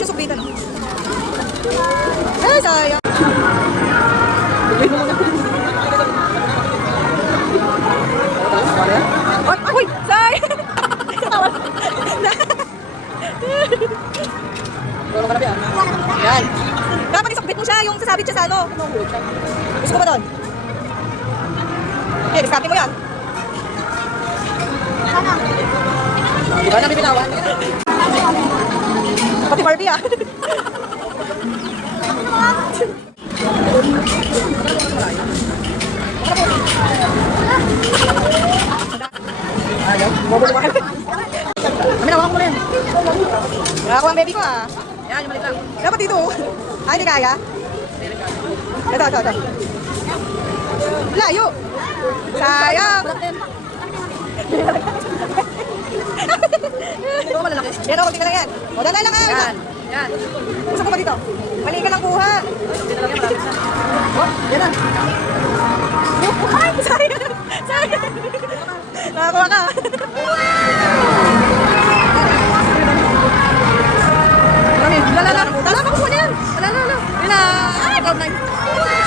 siya subitan. Ay, sayang. Uy, sayang. Yan. Dapat isakbit mo siya, yung sasabit siya sa ano. Gusto ko ba doon? Okay, diskarte mo yan. Di ba namin binawan? Pati Barbie ah. Ayaw, mabuluhan. Kami nawakan ko na yan. Nakakuha ang baby ko ah. Yan, yung malik lang. Dapat dito. Ay, hindi kaya. Ito. Layo. Sayang. Ito ko malalaki. Yan o, konti ka lang yan. O, dalay lang ah. Yan. Gusto ko pa dito. Mali ka lang kuha. Dito lang yan, malapit na. O, yan na. Ay, sayang. Nakakuha ka. Lala, makuha na yan. Lala. Yun na. Ay, cloud 9.